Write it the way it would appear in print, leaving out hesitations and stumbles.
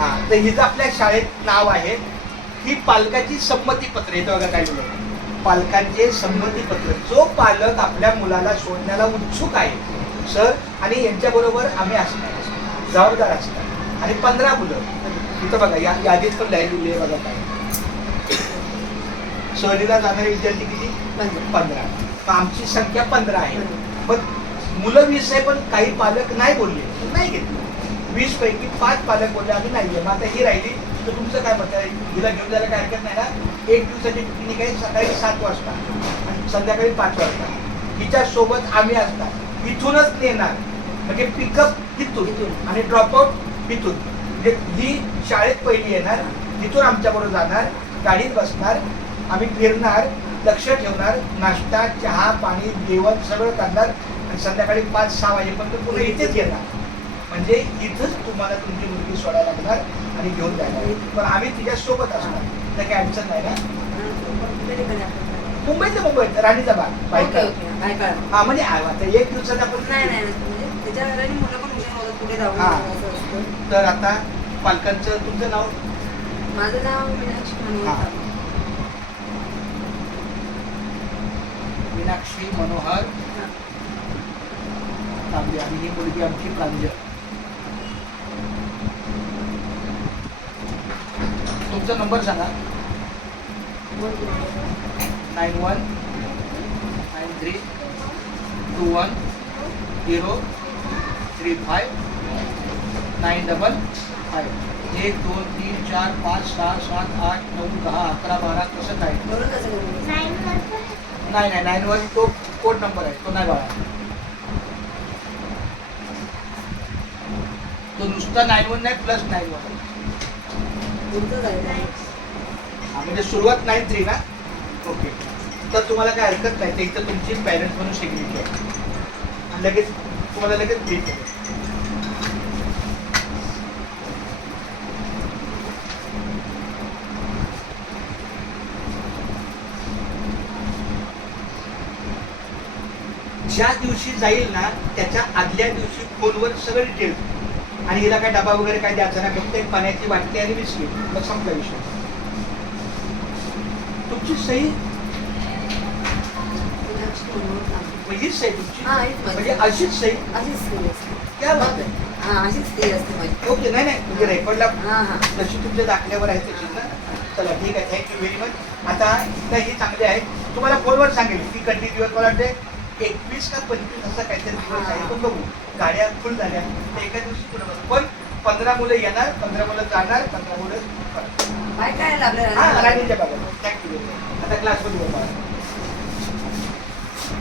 हा, तर हिचं आपल्या शाळेत नाव आहे. ही पालकाची संमतीपत्र येतं बघा काय लिहिलं, पालकांचे संमतीपत्र. जो पालक आपल्या मुलाला शोधण्याला उत्सुक आहे सर, आणि यांच्याबरोबर आम्ही असणार, जबाबदार असणार. आणि 15 मुलं इथं बघा, या यादीत पण लिहिली आहे बघा काय. सहलीला जाणारे विद्यार्थी किती? 15. आमची संख्या 15 आहे. पण मुलं 20 आहे, पण काही पालक नाही बोलले, नाही घेतलं. 20 पैकी 5 पालक बोलले आम्ही नाही आहे. मग आता ही राहिली, तर तुमचं काय मत आहे? हिला घेऊन जायला काय हरकत नाही ना? 1 दिवसाची पिकनिक आहे, सकाळी 7 वाजता आणि संध्याकाळी 5 वाजता. हिच्या सोबत आम्ही असणार, इथूनच नेणार, म्हणजे पिकअप इथून आणि ड्रॉपआउट इथून. म्हणजे ही शाळेत पहिली येणार, तिथून आमच्याबरोबर जाणार, गाडीत बसणार, आम्ही फिरणार, लक्ष ठेवणार, नाश्ता चहा पाणी जेवण सगळं करणार आणि संध्याकाळी 5-6 वाजेपर्यंत पुढे इथेच येणार. म्हणजे इथंच तुम्हाला तुमची मुलगी सोडायला लागणार आणि घेऊन जायला. पण आम्ही तिच्या सोबत असणार, तर काही अडचण नाही ना? मुंबईत राणीचा बाग बायका. हा, म्हणजे आता 1 दिवसात आपण तर आता पालकांचं, तुमचं नाव? माझं नाव मीनाक्षी मनोहर तांबे. आणि ही मुलगी आमची प्रांजल. तुमचा नंबर सांगा. 919321035955. 1 2 3 4 5 6 7 8 9 10 11 12. कसं काय? नाही 91 तो कोड नंबर आहे, तो नाही बाळा. तो नुसता 91 नाही, प्लस 91. म्हणजे सुरुवात 93 ना? ओके. तर तुम्हाला काय हरकत नाही, ते इथं तुमची पॅरेंट्स म्हणून सिग्नेचर आणि लगेच तुम्हाला लगेच भेट मिळेल. ज्या दिवशी जाईल ना, त्याच्या आदल्या दिवशी फोनवर सगळं डिटेल. आणि हिला काय डबा वगैरे काय द्यायचा नाही, फक्त एक पाण्याची बाटली आणि बिस्किट, मग संपला विषय. तुमची सही हीच सही तुमची, म्हणजे अशीच सही. क्या बात आहे. ओके. नाही म्हणजे रेकॉर्डला जशी तुमच्या दाखल्यावर आहे तशी ना. चला ठीक आहे, थँक्यू व्हेरी मच. आता ही चांगली आहे, तुम्हाला फोनवर सांगेल की कंटिन्यू मला वाटते 21 का 25 असा काहीतरी दिवस आहे. पण बघू, गाड्या फुल झाल्या तर एका दिवशी पुढे बघू. पण 15 मुलं येणार, 15 मुलं जाणार, 15 मुलं राणीच्या बाबा. थँक्यू. आता क्लासमध्ये